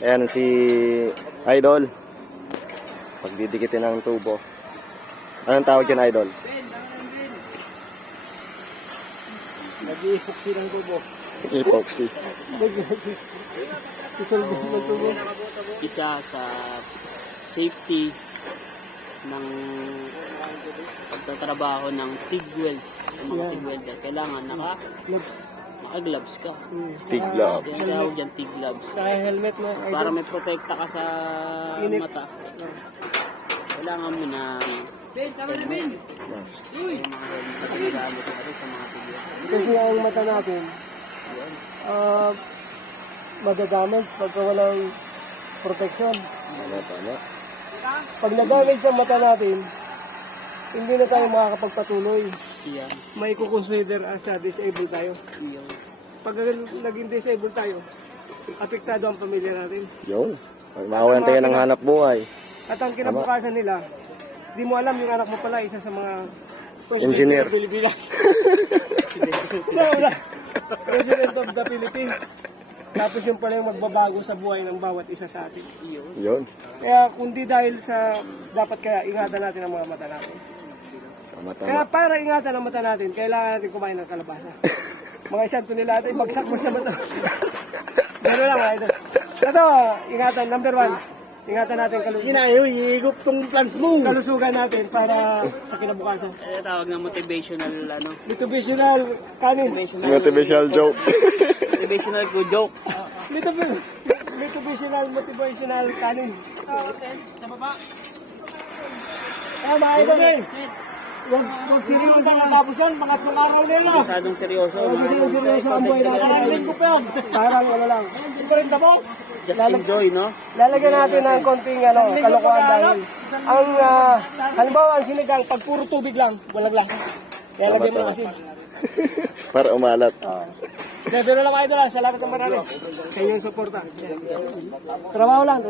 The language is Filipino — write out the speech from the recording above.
Ayan si Idol. Pagdidikitin ng tubo. Anong tawag yun, Idol? Nag-i-epoxy ng tubo. Epoxy. Isa sa safety ng pagtatrabaho ng TIG weld. Yung mga TIG welder, kailangan naka-gloves ka. Pig gloves. Yan tawag dyan, TIG gloves. Sa helmet mo. Para may protekta ka sa mata. Kailangan mo na helmet. Yung mga helmet na ginagamit natin sa mga TIG welder. Kasi ang mata natin, madadamage pagka walang protection. Tama. Pag na-damage ang mata natin, hindi na tayo makakapagpatuloy. Yan. May kukonsider as disabled tayo. Yan. Pag naging disabled tayo, apektado ang pamilya natin. Yun. Mawawalan tayo ng hanap buhay. At ang kinabukasan nila, di mo alam yung anak mo pala isa sa mga Engineer. Pilipinas. Wala. President of the Philippines. Tapos yung pala yung magbabago sa buhay ng bawat isa sa atin. Yun. Kaya kundi dahil sa dapat kaya ingatan natin ang mga mata natin. Tama. Kaya para ingatan ang mata natin, kailangan natin kumain ng kalabasa. Mga isang tonelada, bagsak mo sa mata. Gano'n lang, idol. Ito, ingatan, number 1. Ingatan natin Iigop tong plans mo. kalusugan natin para sa kinabukasan. Tawag na motivational Motivational kanin. Motivational joke. motivational good joke. Motivational kanin. Sa baba. Mga idol eh. Huwag siriwan ka natapos yan, pangatlong araw na yun. Masyadong seryoso. Seryoso ang buhay natin. Parang ano lang. Hindi ko rin tabo. Just enjoy, no? Lalagyan natin ng konting kalokohan dahil ang halimbawa ang sinigang pag puro tubig lang, walang lasa. Kaya lagyan mo ng asin. Para umalat. Kaya doon na lang idol, salamat ng marami sa inyong suporta. Trabaho lang.